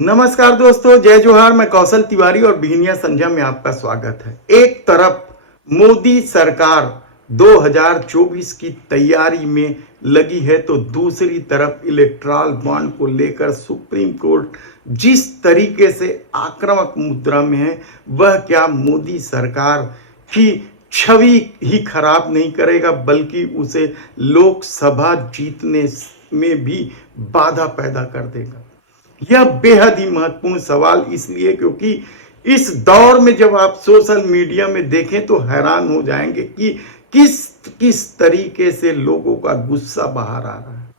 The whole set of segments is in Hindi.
नमस्कार दोस्तों, जय जोहार। मैं कौशल तिवारी और बिहनिया संध्या में आपका स्वागत है। एक तरफ मोदी सरकार 2024 की तैयारी में लगी है तो दूसरी तरफ इलेक्टोरल बॉन्ड को लेकर सुप्रीम कोर्ट जिस तरीके से आक्रामक मुद्रा में है, वह क्या मोदी सरकार की छवि ही खराब नहीं करेगा बल्कि उसे लोकसभा जीतने में भी बाधा पैदा कर देगा। यह बेहद ही महत्वपूर्ण सवाल इसलिए क्योंकि इस दौर में जब आप सोशल मीडिया में देखें तो हैरान हो जाएंगे कि किस किस तरीके से लोगों का गुस्सा बाहर आ रहा है।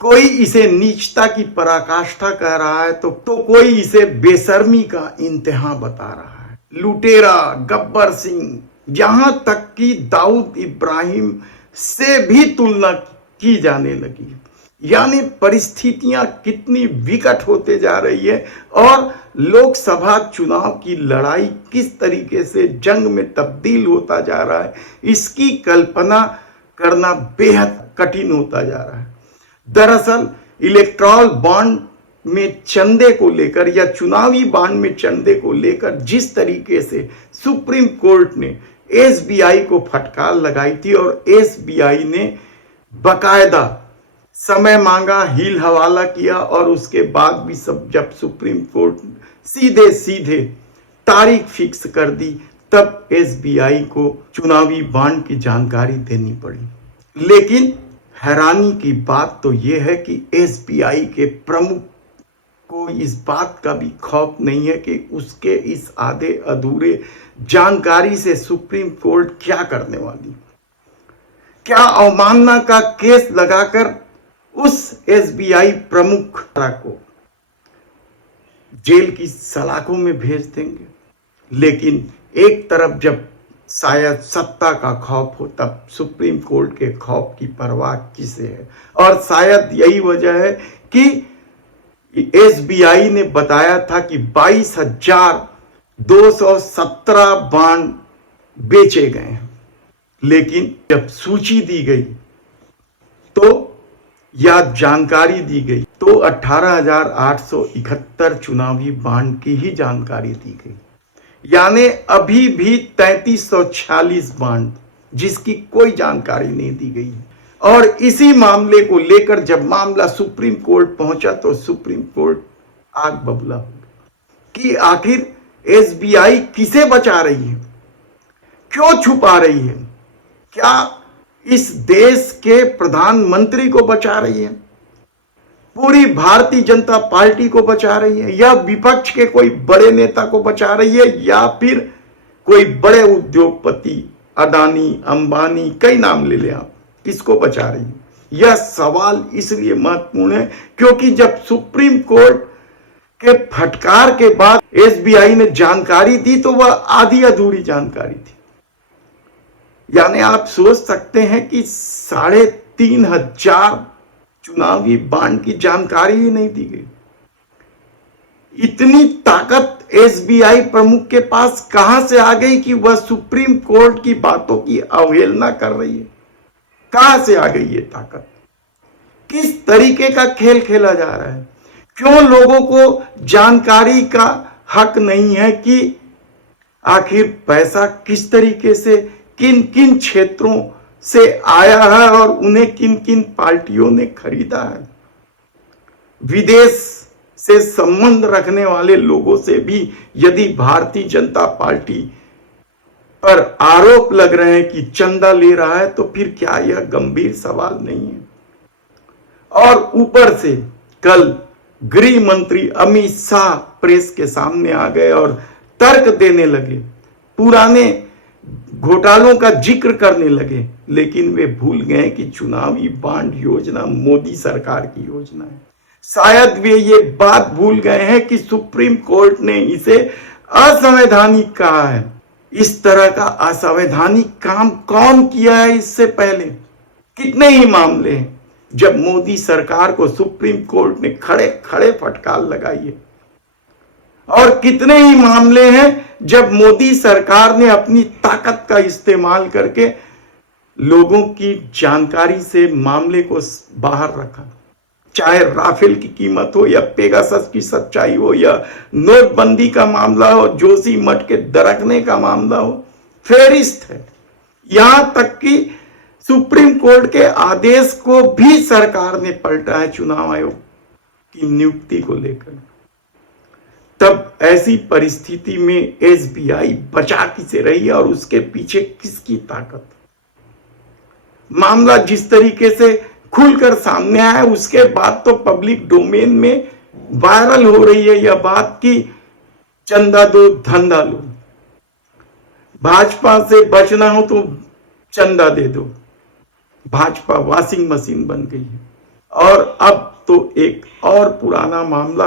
कोई इसे नीचता की पराकाष्ठा कह रहा है तो कोई इसे बेशर्मी का इंतहा बता रहा है। लुटेरा, गब्बर सिंह, यहां तक कि दाऊद इब्राहिम से भी तुलना की जाने लगी। यानी परिस्थितियां कितनी विकट होते जा रही है और लोकसभा चुनाव की लड़ाई किस तरीके से जंग में तब्दील होता जा रहा है, इसकी कल्पना करना बेहद कठिन होता जा रहा है। दरअसल इलेक्टोरल बॉन्ड में चंदे को लेकर या चुनावी बॉन्ड में चंदे को लेकर जिस तरीके से सुप्रीम कोर्ट ने एसबीआई को फटकार लगाई थी और एसबीआई ने बकायदा समय मांगा, हील हवाला किया और उसके बाद भी जब सुप्रीम कोर्ट सीधे सीधे तारीख फिक्स कर दी तब एसबीआई को चुनावी बॉन्ड की जानकारी देनी पड़ी। लेकिन हैरानी की बात तो यह है कि एसबीआई के प्रमुख को इस बात का भी खौफ नहीं है कि उसके इस आधे अधूरे जानकारी से सुप्रीम कोर्ट क्या करने वाली। क्या अवमानना का केस लगाकर उस एसबीआई प्रमुख को जेल की सलाखों में भेज देंगे। लेकिन एक तरफ जब शायद सत्ता का खौफ हो तब सुप्रीम कोर्ट के खौफ की परवाह किसे है। और शायद यही वजह है कि एसबीआई ने बताया था कि 22,217 बॉन्ड बेचे गए हैं। लेकिन जब सूची दी गई तो या जानकारी दी गई तो 18,871 चुनावी बॉन्ड की ही जानकारी दी गई। यानी अभी भी 3,346 बॉन्ड जिसकी कोई जानकारी नहीं दी गई। और इसी मामले को लेकर जब मामला सुप्रीम कोर्ट पहुंचा तो सुप्रीम कोर्ट आग बबूला हो गया कि आखिर एसबीआई किसे बचा रही है, क्यों छुपा रही है। क्या इस देश के प्रधानमंत्री को बचा रही है, पूरी भारतीय जनता पार्टी को बचा रही है, या विपक्ष के कोई बड़े नेता को बचा रही है, या फिर कोई बड़े उद्योगपति अडानी, अंबानी, कई नाम ले लें आप, किसको बचा रही है। यह सवाल इसलिए महत्वपूर्ण है क्योंकि जब सुप्रीम कोर्ट के फटकार के बाद एसबीआई ने जानकारी दी तो वह आधी अधूरी जानकारी थी। यानी आप सोच सकते हैं कि 3,500 चुनावी बॉन्ड की जानकारी ही नहीं दी गई। इतनी ताकत एसबीआई प्रमुख के पास कहां से आ गई कि वह सुप्रीम कोर्ट की बातों की अवहेलना कर रही है। कहां से आ गई ये ताकत, किस तरीके का खेल खेला जा रहा है। क्यों लोगों को जानकारी का हक नहीं है कि आखिर पैसा किस तरीके से किन किन क्षेत्रों से आया है और उन्हें किन किन पार्टियों ने खरीदा है। विदेश से संबंध रखने वाले लोगों से भी यदि भारतीय जनता पार्टी पर आरोप लग रहे हैं कि चंदा ले रहा है तो फिर क्या यह गंभीर सवाल नहीं है। और ऊपर से कल गृह मंत्री अमित शाह प्रेस के सामने आ गए और तर्क देने लगे, पुराने घोटालों का जिक्र करने लगे। लेकिन वे भूल गए कि चुनावी बॉन्ड योजना मोदी सरकार की योजना है। शायद वे ये बात भूल गए हैं कि सुप्रीम कोर्ट ने इसे असंवैधानिक कहा है। इस तरह का असंवैधानिक काम कौन किया है इससे पहले? कितने ही मामले हैं जब मोदी सरकार को सुप्रीम कोर्ट ने खड़े खड़े फटकार लगाई है, और कितने ही मामले हैं जब मोदी सरकार ने अपनी ताकत का इस्तेमाल करके लोगों की जानकारी से मामले को बाहर रखा। चाहे राफेल की कीमत हो या पेगासस की सच्चाई हो या नोटबंदी का मामला हो, जोशी मठ के दरकने का मामला हो, फेरिस्त है। यहां तक कि सुप्रीम कोर्ट के आदेश को भी सरकार ने पलटा है चुनाव आयोग की नियुक्ति को लेकर। तब ऐसी परिस्थिति में एसबीआई बचा किसे रही और उसके पीछे किसकी ताकत? मामला जिस तरीके से खुलकर सामने आया उसके बाद तो पब्लिक डोमेन में वायरल हो रही है यह बात कि चंदा दो धंधा लो, भाजपा से बचना हो तो चंदा दे दो। भाजपा वॉशिंग मशीन बन गई है। और अब तो एक और पुराना मामला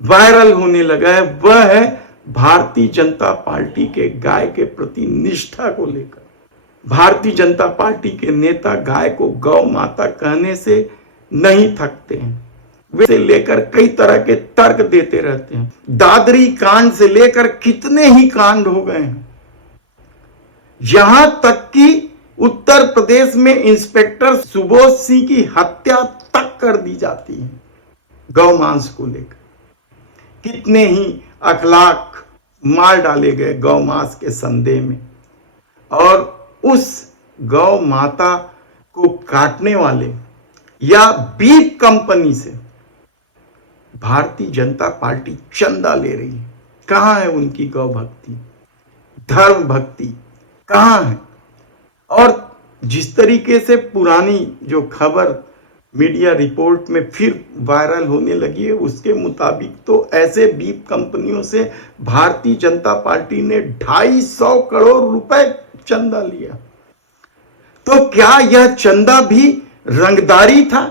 वायरल होने लगा है, वह है भारतीय जनता पार्टी के गाय के प्रति निष्ठा को लेकर। भारतीय जनता पार्टी के नेता गाय को गौ माता कहने से नहीं थकते हैं। वे से लेकर कई तरह के तर्क देते रहते हैं। दादरी कांड से लेकर कितने ही कांड हो गए हैं। यहां तक कि उत्तर प्रदेश में इंस्पेक्टर सुबोध सिंह की हत्या तक कर दी जाती है गौ मांस को लेकर। कितने ही अखलाक मार डाले गए गौ मांस के संदेह में। और उस गौ माता को काटने वाले या बीफ कंपनी से भारतीय जनता पार्टी चंदा ले रही है। कहां है उनकी गौ भक्ति, धर्म भक्ति कहां है? और जिस तरीके से पुरानी जो खबर मीडिया रिपोर्ट में फिर वायरल होने लगी है उसके मुताबिक तो ऐसे बीफ कंपनियों से भारतीय जनता पार्टी ने 250 करोड़ रुपए चंदा लिया। तो क्या यह चंदा भी रंगदारी था?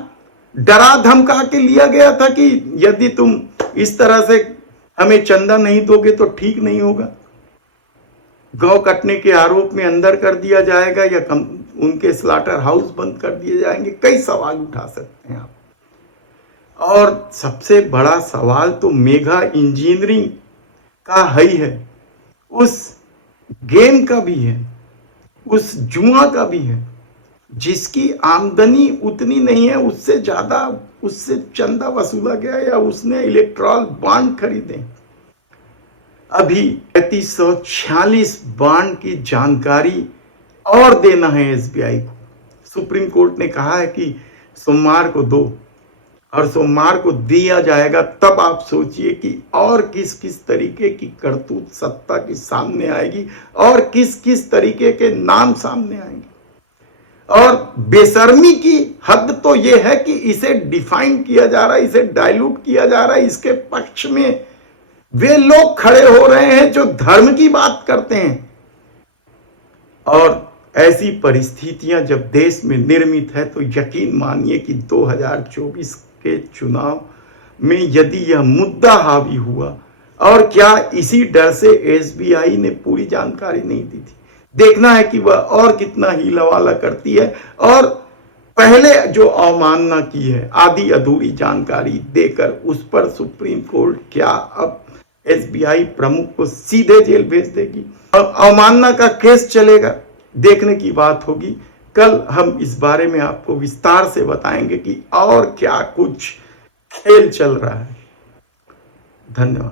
डरा धमका के लिया गया था कि यदि तुम इस तरह से हमें चंदा नहीं दोगे तो ठीक नहीं होगा, गौ कटने के आरोप में अंदर कर दिया जाएगा या उनके स्लॉटर हाउस बंद कर दिए जाएंगे। कई सवाल उठा सकते हैं आप। और सबसे बड़ा सवाल तो मेगा इंजीनियरिंग का ही है, उस गेम का भी है, उस जुआ का भी है, जिसकी आमदनी उतनी नहीं है, उससे ज्यादा उससे चंदा वसूला गया या उसने इलेक्ट्रॉल बॉन्ड खरीदे। अभी 3546 बॉन्ड की जानकारी और देना है एसबीआई को। सुप्रीम कोर्ट ने कहा है कि सोमवार को दो, और सोमवार को दिया जाएगा। तब आप सोचिए कि और किस किस तरीके की करतूत सत्ता की सामने आएगी और किस किस तरीके के नाम सामने आएंगे। और बेशर्मी की हद तो यह है कि इसे डिफाइन किया जा रहा है, इसे डाइल्यूट किया जा रहा है। इसके पक्ष में वे लोग खड़े हो रहे हैं जो धर्म की बात करते हैं। और ऐसी परिस्थितियां जब देश में निर्मित है तो यकीन मानिए कि 2024 के चुनाव में यदि यह मुद्दा हावी हुआ, और क्या इसी डर से एसबीआई ने पूरी जानकारी नहीं दी थी? देखना है कि वह और कितना हीलावाला करती है और पहले जो अवमानना की है आधी अधूरी जानकारी देकर उस पर सुप्रीम कोर्ट क्या अब एसबीआई प्रमुख को सीधे जेल भेज देगी और अवमानना का केस चलेगा? देखने की बात होगी। कल हम इस बारे में आपको विस्तार से बताएंगे कि और क्या कुछ खेल चल रहा है। धन्यवाद।